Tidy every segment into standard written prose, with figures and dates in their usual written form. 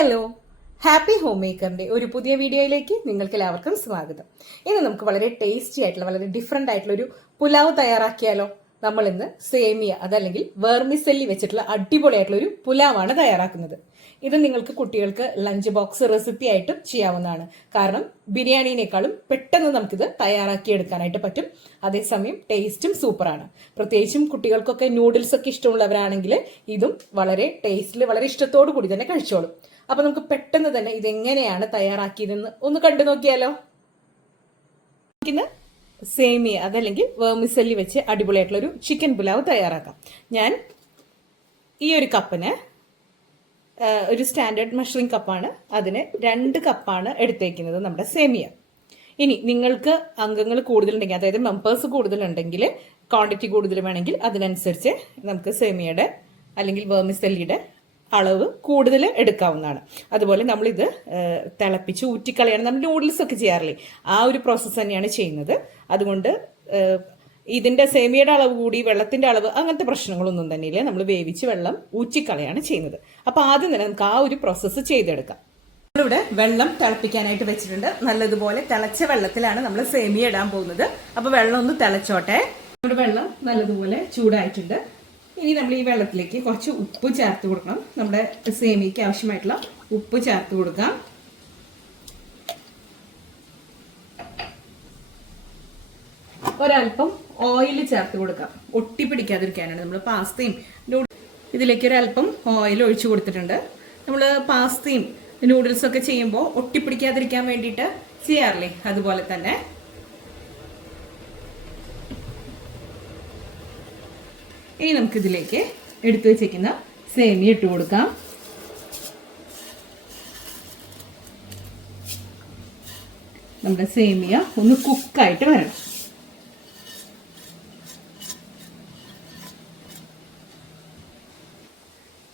Hello, happy home മേക്കറിന്റെ ഒരു പുതിയ വീഡിയോയിലേക്ക് നിങ്ങൾക്ക് എല്ലാവർക്കും സ്വാഗതം. ഇന്ന് നമുക്ക് വളരെ ടേസ്റ്റി ആയിട്ടുള്ള വളരെ ഡിഫറെന്റ് ആയിട്ടുള്ള ഒരു പുലാവ് തയ്യാറാക്കിയാലോ. നമ്മൾ ഇന്ന് സേമിയ അതല്ലെങ്കിൽ വെർമിസെല്ലി വെച്ചിട്ടുള്ള അടിപൊളിയായിട്ടുള്ള ഒരു പുലാവാണ് തയ്യാറാക്കുന്നത്. ഇത് നിങ്ങൾക്ക് കുട്ടികൾക്ക് ലഞ്ച് ബോക്സ് റെസിപ്പി ആയിട്ടും ചെയ്യാവുന്നതാണ്. കാരണം ബിരിയാണിനേക്കാളും പെട്ടെന്ന് നമുക്കിത് തയ്യാറാക്കിയെടുക്കാനായിട്ട് പറ്റും. അതേസമയം ടേസ്റ്റും സൂപ്പറാണ്. പ്രത്യേകിച്ചും കുട്ടികൾക്കൊക്കെ നൂഡിൽസ് ഒക്കെ ഇഷ്ടമുള്ളവരാണെങ്കിൽ ഇതും വളരെ ടേസ്റ്റിൽ വളരെ ഇഷ്ടത്തോടു കൂടി തന്നെ കഴിച്ചോളും. അപ്പൊ നമുക്ക് പെട്ടെന്ന് തന്നെ ഇതെങ്ങനെയാണ് തയ്യാറാക്കിയതെന്ന് ഒന്ന് കണ്ടു നോക്കിയാലോ. സേമിയ അതല്ലെങ്കിൽ വെർമിസെല്ലി വെച്ച് അടിപൊളിയായിട്ടുള്ള ഒരു ചിക്കൻ പുലാവ് തയ്യാറാക്കാം. ഞാൻ ഈ ഒരു കപ്പിന് ഒരു സ്റ്റാൻഡേർഡ് മെഷറിംഗ് കപ്പാണ്, അതിന് 2 കപ്പാണ് എടുത്തേക്കുന്നത് നമ്മുടെ സേമിയ. ഇനി നിങ്ങൾക്ക് അംഗങ്ങൾ കൂടുതലുണ്ടെങ്കിൽ, അതായത് മെമ്പേഴ്സ് കൂടുതലുണ്ടെങ്കിൽ, ക്വാണ്ടിറ്റി കൂടുതൽ വേണമെങ്കിൽ അതിനനുസരിച്ച് നമുക്ക് സേമിയയുടെ അല്ലെങ്കിൽ വെർമിസെല്ലിയുടെ അളവ് കൂടുതൽ എടുക്കാവുന്നതാണ്. അതുപോലെ നമ്മളിത് തിളപ്പിച്ച് ഊറ്റിക്കളയാണ് നമ്മൾ നൂഡിൽസ് ഒക്കെ ചെയ്യാറില്ലേ, ആ ഒരു പ്രോസസ്സ് തന്നെയാണ് ചെയ്യുന്നത്. അതുകൊണ്ട് ഇതിന്റെ സേമിയയുടെ അളവ് കൂടി വെള്ളത്തിന്റെ അളവ് അങ്ങനത്തെ പ്രശ്നങ്ങളൊന്നും തന്നെയില്ല. നമ്മൾ വേവിച്ച് വെള്ളം ഊറ്റിക്കളയാണ് ചെയ്യുന്നത്. അപ്പൊ ആദ്യം തന്നെ നമുക്ക് ആ ഒരു പ്രോസസ്സ് ചെയ്തെടുക്കാം. നമ്മളിവിടെ വെള്ളം തിളപ്പിക്കാനായിട്ട് വെച്ചിട്ടുണ്ട്. നല്ലതുപോലെ തിളച്ച വെള്ളത്തിലാണ് നമ്മൾ സേമിയ ഇടാൻ പോകുന്നത്. അപ്പൊ വെള്ളം ഒന്ന് തിളച്ചോട്ടെ. നമ്മുടെ വെള്ളം നല്ലതുപോലെ ചൂടായിട്ടുണ്ട്. ഇനി നമ്മൾ ഈ വെള്ളത്തിലേക്ക് കുറച്ച് ഉപ്പ് ചേർത്ത് കൊടുക്കണം. നമ്മുടെ സേമിയയ്ക്ക് ആവശ്യമായിട്ടുള്ള ഉപ്പ് ചേർത്ത് കൊടുക്കാം. ഒരൽപ്പം ഓയിൽ ചേർത്ത് കൊടുക്കാം, ഒട്ടിപ്പിടിക്കാതിരിക്കാനാണ്. നമ്മൾ പാസ്തയും ഇതിലേക്ക് ഒരൽപ്പം ഓയിൽ ഒഴിച്ചു കൊടുത്തിട്ടുണ്ട്. നമ്മൾ പാസ്തയും നൂഡിൽസ് ഒക്കെ ചെയ്യുമ്പോൾ ഒട്ടിപ്പിടിക്കാതിരിക്കാൻ വേണ്ടിയിട്ട് ചെയ്യാറില്ലേ, അതുപോലെ തന്നെ. ഇനി നമുക്കിതിലേക്ക് എടുത്തു വെച്ചിരിക്കുന്ന സേമിയ ഇട്ട് കൊടുക്കാം. നമ്മുടെ സേമിയ ഒന്ന് കുക്കായിട്ട് വരണം.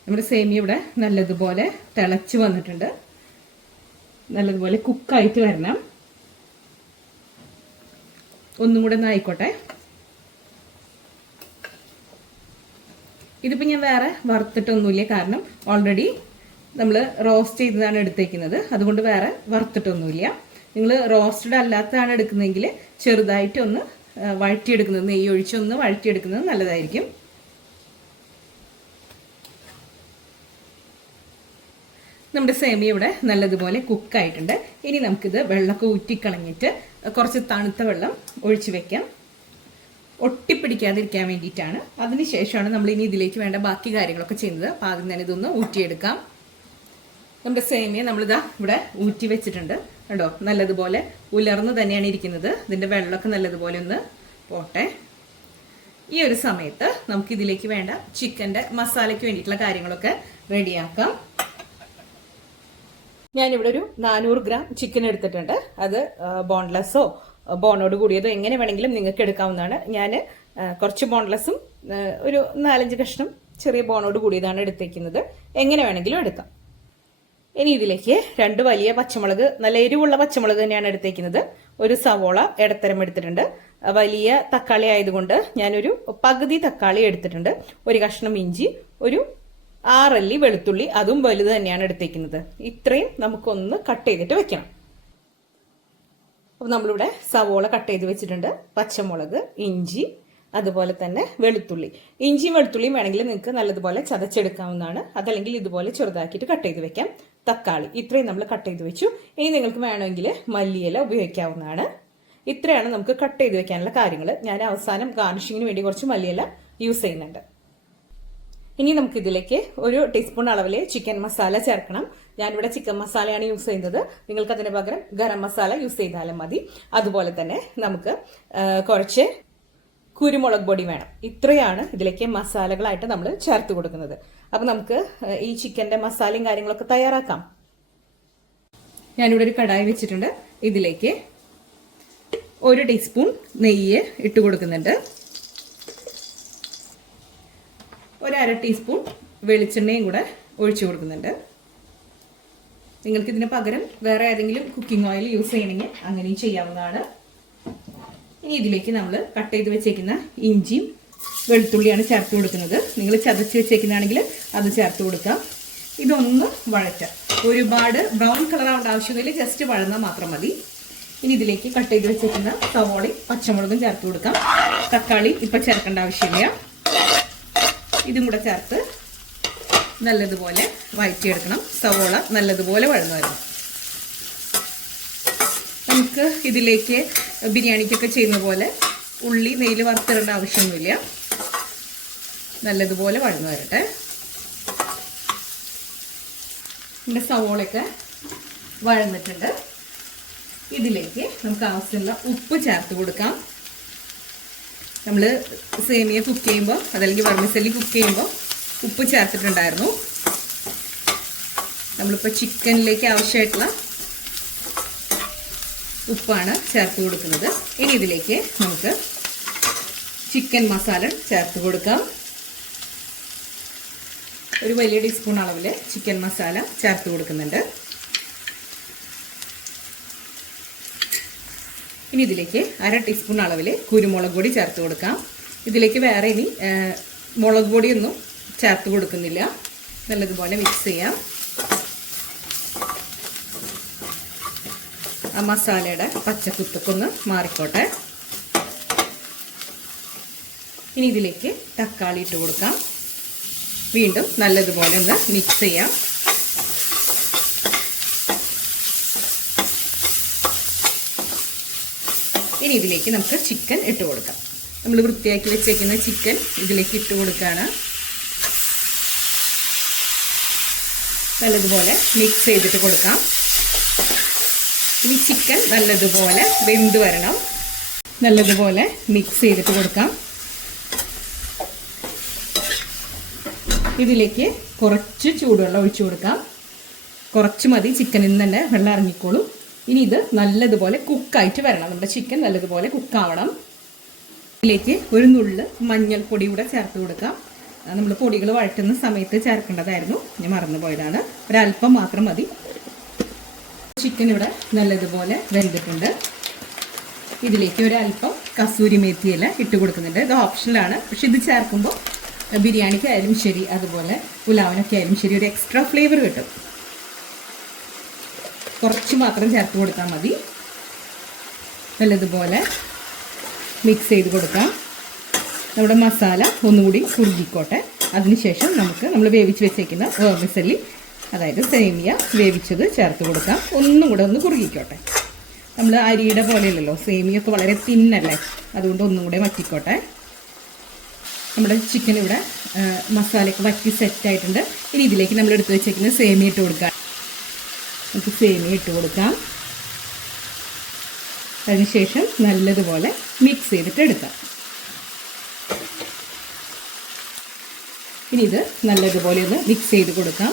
നമ്മുടെ സേമിയ ഇവിടെ നല്ലതുപോലെ തിളച്ച് വന്നിട്ടുണ്ട്. നല്ലതുപോലെ കുക്കായിട്ട് വരണം. ഒന്നും കൂടെ ഒന്ന് ആയിക്കോട്ടെ. ഇതിപ്പോൾ ഞാൻ വേറെ വറുത്തിട്ടൊന്നുമില്ല, കാരണം ഓൾറെഡി നമ്മൾ റോസ്റ്റ് ചെയ്തതാണ് എടുത്തേക്കുന്നത്. അതുകൊണ്ട് വേറെ വറുത്തിട്ടൊന്നുമില്ല. നിങ്ങൾ റോസ്റ്റഡ് അല്ലാത്തതാണ് എടുക്കുന്നതെങ്കിൽ ചെറുതായിട്ട് ഒന്ന് വഴറ്റിയെടുക്കുന്നത്, നെയ്യ് ഒഴിച്ചൊന്ന് വഴറ്റിയെടുക്കുന്നത് നല്ലതായിരിക്കും. നമ്മുടെ സേമിയ ഇവിടെ നല്ലതുപോലെ കുക്കായിട്ടുണ്ട്. ഇനി നമുക്കിത് വെള്ളമൊക്കെ ഊറ്റിക്കളഞ്ഞിട്ട് കുറച്ച് തണുത്ത വെള്ളം ഒഴിച്ച് വെക്കാം, ഒട്ടിപ്പിടിക്കാതിരിക്കാൻ വേണ്ടിയിട്ടാണ്. അതിനുശേഷമാണ് നമ്മൾ ഇനി ഇതിലേക്ക് വേണ്ട ബാക്കി കാര്യങ്ങളൊക്കെ ചെയ്യുന്നത്. അപ്പോൾ ആദ്യം തന്നെ ഇതൊന്ന് ഊറ്റിയെടുക്കാം. നമ്മുടെ സേമിയ നമ്മളിതാ ഇവിടെ ഊറ്റി വെച്ചിട്ടുണ്ട്. കണ്ടോ, നല്ലതുപോലെ ഉലർന്ന് തന്നെയാണ് ഇരിക്കുന്നത്. ഇതിൻ്റെ വെള്ളമൊക്കെ നല്ലതുപോലെ ഒന്ന് പോട്ടെ. ഈ ഒരു സമയത്ത് നമുക്ക് ഇതിലേക്ക് വേണ്ട ചിക്കൻ്റെ മസാലയ്ക്ക് വേണ്ടിയിട്ടുള്ള കാര്യങ്ങളൊക്കെ റെഡിയാക്കാം. ഞാനിവിടെ ഒരു 400 ഗ്രാം ചിക്കൻ എടുത്തിട്ടുണ്ട്. അത് ബോൺലെസ്സോ ബോണോട് കൂടിയതോ എങ്ങനെ വേണമെങ്കിലും നിങ്ങൾക്ക് എടുക്കാവുന്നതാണ്. ഞാൻ കുറച്ച് ബോൺലെസ്സും ഒരു 4-5 കഷ്ണം ചെറിയ ബോണോട് കൂടിയതാണ് എടുത്തേക്കുന്നത്. എങ്ങനെ വേണമെങ്കിലും എടുക്കാം. ഇനി ഇതിലേക്ക് 2 വലിയ പച്ചമുളക്, നല്ല എരിവുള്ള പച്ചമുളക് തന്നെയാണ് എടുത്തേക്കുന്നത്. ഒരു സവോള ഇടത്തരം എടുത്തിട്ടുണ്ട്. വലിയ തക്കാളി ആയതുകൊണ്ട് ഞാനൊരു പകുതി തക്കാളി എടുത്തിട്ടുണ്ട്. ഒരു കഷ്ണം ഇഞ്ചി, ഒരു 6 അല്ലി വെളുത്തുള്ളി, അതും വലുത് തന്നെയാണ് എടുത്തേക്കുന്നത്. ഇത്രയും നമുക്കൊന്ന് കട്ട് ചെയ്തിട്ട് വെക്കണം. അപ്പോൾ നമ്മളിവിടെ സവോള കട്ട് ചെയ്ത് വെച്ചിട്ടുണ്ട്, പച്ചമുളക്, ഇഞ്ചി, അതുപോലെ തന്നെ വെളുത്തുള്ളി. ഇഞ്ചിയും വെളുത്തുള്ളിയും വേണമെങ്കിൽ നിങ്ങൾക്ക് നല്ലതുപോലെ ചതച്ചെടുക്കാവുന്നതാണ്. അതല്ലെങ്കിൽ ഇതുപോലെ ചെറുതാക്കിയിട്ട് കട്ട് ചെയ്ത് വെക്കാം. തക്കാളി ഇത്രയും നമ്മൾ കട്ട് ചെയ്ത് വെച്ചു. ഇനി നിങ്ങൾക്ക് വേണമെങ്കിൽ മല്ലിയില ഉപയോഗിക്കാവുന്നതാണ്. ഇത്രയാണ് നമുക്ക് കട്ട് ചെയ്ത് വെക്കാനുള്ള കാര്യങ്ങൾ. ഞാൻ അവസാനം ഗാർണിഷിങ്ങിന് വേണ്ടി കുറച്ച് മല്ലിയില യൂസ് ചെയ്യുന്നുണ്ട്. ഇനി നമുക്കിതിലേക്ക് 1 ടീസ്പൂൺ അളവിൽ ചിക്കൻ മസാല ചേർക്കണം. ഞാനിവിടെ ചിക്കൻ മസാലയാണ് യൂസ് ചെയ്യുന്നത്. നിങ്ങൾക്ക് അതിന് പകരം ഗരം മസാല യൂസ് ചെയ്താലും മതി. അതുപോലെ തന്നെ നമുക്ക് കുറച്ച് കുരുമുളക് പൊടി വേണം. ഇത്രയാണ് ഇതിലേക്ക് മസാലകളായിട്ട് നമ്മൾ ചേർത്ത് കൊടുക്കുന്നത്. അപ്പം നമുക്ക് ഈ ചിക്കൻ്റെ മസാലയും കാര്യങ്ങളൊക്കെ തയ്യാറാക്കാം. ഞാനിവിടെ ഒരു കടായി വെച്ചിട്ടുണ്ട്. ഇതിലേക്ക് 1 ടീസ്പൂൺ നെയ്യ് ഇട്ട് കൊടുക്കുന്നുണ്ട്. 1/2 ടീസ്പൂൺ വെളിച്ചെണ്ണയും കൂടെ ഒഴിച്ചു കൊടുക്കുന്നുണ്ട്. നിങ്ങൾക്ക് ഇതിന് പകരം വേറെ ഏതെങ്കിലും കുക്കിംഗ് ഓയിൽ യൂസ് ചെയ്യണമെങ്കിൽ അങ്ങനെയും ചെയ്യാവുന്നതാണ്. ഇനി ഇതിലേക്ക് നമ്മൾ കട്ട് ചെയ്ത് വെച്ചേക്കുന്ന ഇഞ്ചിയും വെളുത്തുള്ളിയാണ് ചേർത്ത് കൊടുക്കുന്നത്. നിങ്ങൾ ചതച്ച് വെച്ചേക്കുന്നതാണെങ്കിൽ അത് ചേർത്ത് കൊടുക്കാം. ഇതൊന്ന് വഴറ്റാം. ഒരുപാട് ബ്രൗൺ കളർ ആവേണ്ട ആവശ്യമില്ല, ജസ്റ്റ് വഴന്നാൽ മാത്രം മതി. ഇനി ഇതിലേക്ക് കട്ട് ചെയ്ത് വെച്ചിരിക്കുന്ന സവോളയും പച്ചമുളകും ചേർത്ത് കൊടുക്കാം. തക്കാളി ഇപ്പം ചേർക്കേണ്ട ആവശ്യമില്ല. ഇതും കൂടെ ചേർത്ത് നല്ലതുപോലെ വഴറ്റിയെടുക്കണം. സവോള നല്ലതുപോലെ വഴന്നു വരണം. നമുക്ക് ഇതിലേക്ക് ബിരിയാണിക്കൊക്കെ ചെയ്യുന്ന പോലെ ഉള്ളി നെയ്യിൽ വറുത്തിടേണ്ട ആവശ്യമൊന്നുമില്ല. നല്ലതുപോലെ വഴന്നു വരട്ടെ. നമ്മുടെ സവോളയൊക്കെ വഴന്നിട്ടുണ്ട്. ഇതിലേക്ക് നമുക്ക് ആവശ്യമുള്ള ഉപ്പ് ചേർത്ത് കൊടുക്കാം. നമ്മൾ സേമിയ കുക്ക് ചെയ്യുമ്പോൾ അതല്ലെങ്കിൽ വെർമിസെല്ലി കുക്ക് ചെയ്യുമ്പോൾ ഉപ്പ് ചേർത്തിട്ടുണ്ടായിരുന്നു. നമ്മളിപ്പോൾ ചിക്കനിലേക്ക് ആവശ്യമായിട്ടുള്ള ഉപ്പാണ് ചേർത്ത് കൊടുക്കുന്നത്. ഇനി ഇതിലേക്ക് നമുക്ക് ചിക്കൻ മസാല ചേർത്ത് കൊടുക്കാം. ഒരു വലിയ ടീസ്പൂൺ അളവിൽ ചിക്കൻ മസാല ചേർത്ത് കൊടുക്കുന്നുണ്ട്. ഇനി ഇതിലേക്ക് 1/2 ടീസ്പൂൺ അളവിൽ കുരുമുളക് പൊടി ചേർത്ത് കൊടുക്കാം. ഇതിലേക്ക് വേറെ ഇനി മുളക് പൊടിയൊന്നും ചേർത്ത് കൊടുക്കുന്നില്ല. നല്ലതുപോലെ മിക്സ് ചെയ്യാം. ആ മസാലയുടെ പച്ചക്കുത്തൊക്കെ മാറിക്കോട്ടെ. ഇനി ഇതിലേക്ക് തക്കാളി ഇട്ട് കൊടുക്കാം. വീണ്ടും നല്ലതുപോലെ ഒന്ന് മിക്സ് ചെയ്യാം. ഇനി ഇതിലേക്ക് നമുക്ക് ചിക്കൻ ഇട്ട് കൊടുക്കാം. നമ്മൾ വൃത്തിയാക്കി വെച്ചേക്കുന്ന ചിക്കൻ ഇതിലേക്ക് ഇട്ട് കൊടുക്കുകയാണ്. നല്ലതുപോലെ മിക്സ് ചെയ്തിട്ട് കൊടുക്കാം. ഇനി ചിക്കൻ നല്ലതുപോലെ വെന്ത് വരണം. നല്ലതുപോലെ മിക്സ് ചെയ്തിട്ട് കൊടുക്കാം. ഇതിലേക്ക് കുറച്ച് ചൂടുവെള്ളം ഒഴിച്ചു കൊടുക്കാം. കുറച്ച് മതി, ചിക്കനിൽ നിന്ന് തന്നെ വെള്ളം ഇറങ്ങിക്കോളും. ഇനി ഇത് നല്ലതുപോലെ കുക്കായിട്ട് വരണം. നമ്മുടെ ചിക്കൻ നല്ലതുപോലെ കുക്കാവണം. ഇതിലേക്ക് ഒരു നുള്ള് മഞ്ഞൾപ്പൊടി കൂടെ ചേർത്ത് കൊടുക്കാം. നമ്മൾ പൊടികൾ വഴറ്റുന്ന സമയത്ത് ചേർക്കേണ്ടതായിരുന്നു, ഞാൻ മറന്നുപോയതാണ്. ഒരല്പം മാത്രം മതി. ചിക്കൻ ഇവിടെ നല്ലതുപോലെ വെന്തിട്ടുണ്ട്. ഇതിലേക്ക് ഒരല്പം കസൂരി മേത്തി ഇല ഇട്ട് കൊടുക്കുന്നുണ്ട്. ഇത് ഓപ്ഷനിലാണ്, പക്ഷെ ഇത് ചേർക്കുമ്പോൾ ബിരിയാണിക്കായാലും ശരി അതുപോലെ പുലാവിനൊക്കെ ആയാലും ശരി ഒരു എക്സ്ട്രാ ഫ്ലേവർ കിട്ടും. കുറച്ച് മാത്രം ചേർത്ത് കൊടുത്താൽ മതി. നല്ലതുപോലെ മിക്സ് ചെയ്ത് കൊടുക്കാം. നമ്മുടെ മസാല ഒന്നുകൂടി കുറുകിക്കോട്ടെ. അതിനുശേഷം നമ്മൾ വേവിച്ച് വെച്ചേക്കുന്ന വെർമിസെല്ലി അതായത് സേമിയ വേവിച്ചത് ചേർത്ത് കൊടുക്കാം. ഒന്നും കൂടെ ഒന്ന് കുറുകിക്കോട്ടെ. നമ്മൾ അരിയുടെ പോലെയല്ലല്ലോ, സേമിയൊക്കെ വളരെ തിന്നല്ലേ, അതുകൊണ്ട് ഒന്നും കൂടെ വറ്റിക്കോട്ടെ. നമ്മുടെ ചിക്കൻ ഇവിടെ മസാലയൊക്കെ വറ്റി സെറ്റായിട്ടുണ്ട്. ഇനി ഇതിലേക്ക് നമ്മൾ എടുത്ത് വെച്ചേക്കുന്ന സേമിയ ഇട്ട് കൊടുക്കാം. നമുക്ക് സേമിയ ഇട്ട് കൊടുക്കാം. അതിനുശേഷം നല്ലതുപോലെ മിക്സ് ചെയ്തിട്ട് എടുക്കാം. ഇനി ഇത് നല്ലതുപോലെ ഒന്ന് മിക്സ് ചെയ്ത് കൊടുക്കാം.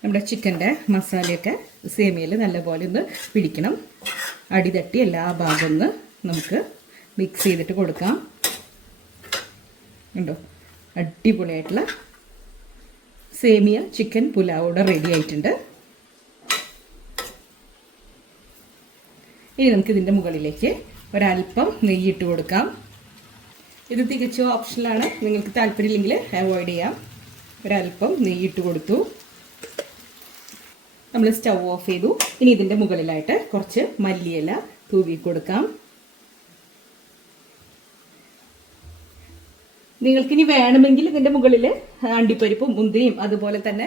നമ്മുടെ ചിക്കൻ്റെ മസാലയൊക്കെ സേമിയയിൽ നല്ലപോലെ ഒന്ന് പിടിക്കണം. അടി തട്ടി എല്ലാ ഭാഗവും ഒന്ന് നമുക്ക് മിക്സ് ചെയ്തിട്ട് കൊടുക്കാം. ഉണ്ടോ, അടിപൊളിയായിട്ടുള്ള സേമിയ ചിക്കൻ പുലാവോടെ റെഡി ആയിട്ടുണ്ട്. ഇനി നമുക്ക് ഇതിൻ്റെ മുകളിലേക്ക് ഒരല്പം നെയ്യിട്ട് കൊടുക്കാം. ഇത് തികച്ചും ഓപ്ഷനിലാണ്, നിങ്ങൾക്ക് താല്പര്യമില്ലെങ്കിൽ അവോയ്ഡ് ചെയ്യാം. ഒരല്പം നെയ്യിട്ട് കൊടുത്തു. നമ്മൾ സ്റ്റൗ ഓഫ് ചെയ്തു. ഇനി ഇതിൻ്റെ മുകളിലായിട്ട് കുറച്ച് മല്ലിയില തൂവി കൊടുക്കാം. നിങ്ങൾക്കിനി വേണമെങ്കിൽ ഇതിൻ്റെ മുകളിൽ അണ്ടിപ്പരിപ്പും മുന്തിരിയും അതുപോലെ തന്നെ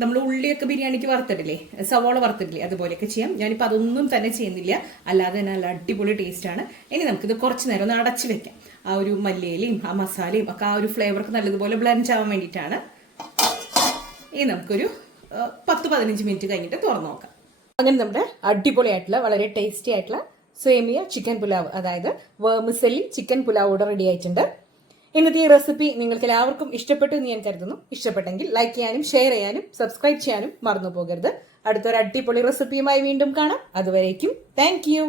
നമ്മൾ ഉള്ളിയൊക്കെ ബിരിയാണിക്ക് വറുത്തിടില്ലേ, സവോള വറുത്തിടില്ലേ, അതുപോലെയൊക്കെ ചെയ്യാം. ഞാനിപ്പോൾ അതൊന്നും തന്നെ ചെയ്യുന്നില്ല, അല്ലാതെ തന്നെ നല്ല അടിപൊളി ടേസ്റ്റാണ്. ഇനി നമുക്കിത് കുറച്ച് നേരം ഒന്ന് അടച്ച് വെക്കാം. ആ ഒരു മല്ലിയിലയും ആ മസാലയും ഒക്കെ ആ ഒരു ഫ്ലേവർക്ക് നല്ലതുപോലെ ബ്ലെൻഡ് ആവാൻ വേണ്ടിയിട്ടാണ്. ഇനി നമുക്കൊരു 10-15 മിനിറ്റ് കഴിഞ്ഞിട്ട് തുറന്നു നോക്കാം. അങ്ങനെ നമ്മുടെ അടിപൊളിയായിട്ടുള്ള വളരെ ടേസ്റ്റി ആയിട്ടുള്ള സേമിയ ചിക്കൻ പുലാവ് അതായത് വെർമിസെല്ലി ചിക്കൻ പുലാവ് ഇവിടെ റെഡി ആയിട്ടുണ്ട്. ഇന്നത്തെ ഈ റെസിപ്പി നിങ്ങൾക്ക് എല്ലാവർക്കും ഇഷ്ടപ്പെട്ടു എന്ന് ഞാൻ കരുതുന്നു. ഇഷ്ടപ്പെട്ടെങ്കിൽ ലൈക്ക് ചെയ്യാനും ഷെയർ ചെയ്യാനും സബ്സ്ക്രൈബ് ചെയ്യാനും മറന്നു പോകരുത്. അടുത്തൊരു അടിപൊളി റെസിപ്പിയുമായി വീണ്ടും കാണാം. അതുവരേക്കും താങ്ക് യു.